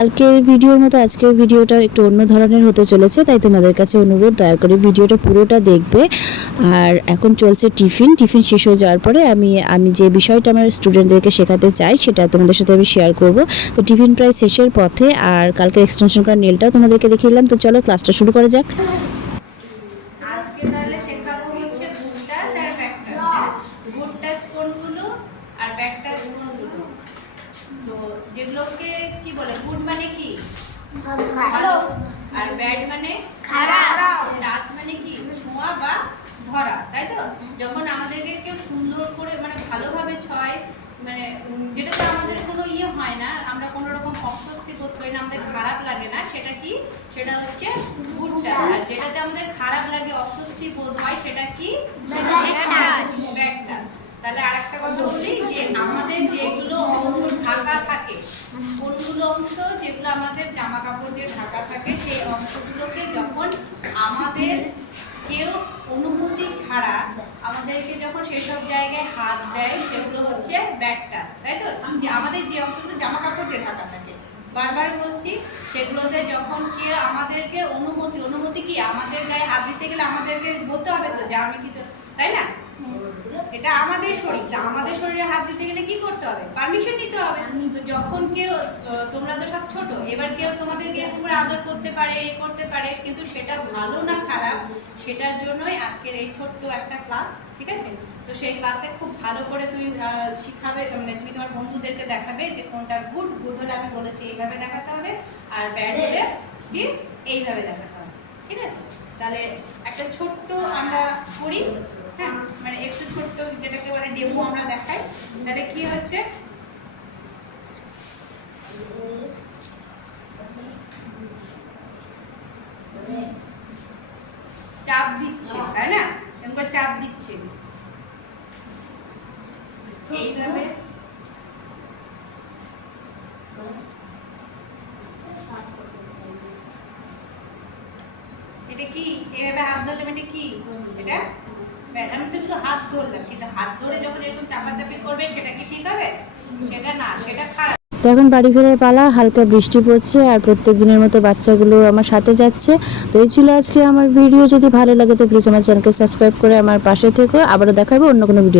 কালকের ভিডিওর মতো আজকের ভিডিওটা একটু অন্য ধরনের হতে চলেছে, তাই তোমাদের কাছে অনুরোধ দয়া করে ভিডিওটা পুরোটা দেখবে। আর এখন চলছে টিফিন শেষ হয়ে যাওয়ার পরে আমি যে বিষয়টা আমার স্টুডেন্টদেরকে শেখাতে চাই সেটা তোমাদের সাথে আমি শেয়ার করব। তো টিফিন প্রায় শেষের পথে, আর কালকে এক্সটেনশন করা নেলটাও তোমাদেরকে দেখিয়ে দিলাম। তো চলো ক্লাসটা শুরু করা যাক। আজকে তাহলে শেখাবো হচ্ছে গুড টাচ আর ব্যাক টাচ। গুড টাচ কোনগুলো আর ব্যাক টাচ কোনগুলো? তো যেগুলোকে কি বলে, গুড মানে কি ভালো, আর ব্যাড মানে খারাপ, টাচ মানে কি ছোঁয়া বা ধরা, তাই তো? যখন আমাদেরকে কেউ সুন্দর করে মানে ভালোভাবে ছয়, মানে যেটাতে আমাদের কোনো হয় না, আমরা কোনো রকম অস্বস্তি বোধ করি না, আমাদের খারাপ লাগে না, সেটা কি? সেটা হচ্ছে গুড টাচ। আর যেটাতে আমাদের খারাপ লাগে, অস্বস্তি বোধ হয়, সেটা কি? Bad touch. তাহলে আরেকটা কথা বলি যে আমাদের যেগুলো অংশ ঢাকা থাকে, কোনগুলো অংশ যেগুলো আমাদের জামা কাপড় দিয়ে ঢাকা থাকে, সেই অংশগুলোকে যখন আমাদের কেউ অনুমতি ছাড়া আমাদেরকে যখন সেই সব জায়গায় হাত দেয়, সেগুলো হচ্ছে ব্যাড টাচ, তাই তো? যে আমাদের যে অংশগুলো জামা কাপড় দিয়ে ঢাকা থাকে, বারবার বলছি, সেগুলোতে যখন কেউ আমাদেরকে অনুমতি কি, আমাদের গায়ে হাত দিতে গেলে আমাদেরকে বলতে হবে তো যে আমি কি, তাই না? এটা আমাদের শরীর, আমাদের শরীরে হাত দিতে গেলে কি করতে হবে? পারমিশন নিতে হবে। তো যখন কেউ, তোমরা তো সব ছোট, এবার কেউ তোমাদেরকে এরকম করে আদর করতে পারে, করতে পারে, কিন্তু সেটা ভালো না খারাপ, সেটার জন্যই আজকের এই ছোট্ট একটা ক্লাস, ঠিক আছে? তো সেই ক্লাসে খুব ভালো করে তুমি শিখাবে, মানে তুমি তোমার বন্ধুদেরকে দেখাবে যে কোনটা গুড হলে আমি বলেছি এইভাবে দেখাতে হবে, আর ব্যাড হলে কি এইভাবে দেখাতে হবে, ঠিক আছে? তাহলে একটা ছোট্ট আমরা করি, হ্যাঁ, মানে একটু ছোট্ট যেটাকে বলে ডেমো আমরা দেখাই। তাহলে কি হচ্ছে, চাপ দিচ্ছে, তাই না? এরকম চাপ দিচ্ছে এইভাবে, এটা কি এভাবে হাত ধরলে মানে কি এটা? আমি তো শুধু হাত ধরলাম, কিন্তু হাত ধরে যখন এরকম চাপাচাপি করবে, সেটা কি ঠিক হবে? সেটা না, সেটা খারাপ। তো এখন বাড়ি ফেরার পালা, হালকা বৃষ্টি পড়ছে আর প্রত্যেক দিনের মতো বাচ্চাগুলো আমার সাথে যাচ্ছে। তো এই ছিল আজকে আমার ভিডিও। যদি ভালো লাগে তো প্লিজ আমার চ্যানেলকে সাবস্ক্রাইব করে আমার পাশে থেকো। আবারও দেখা হবে অন্য কোনো ভিডিও।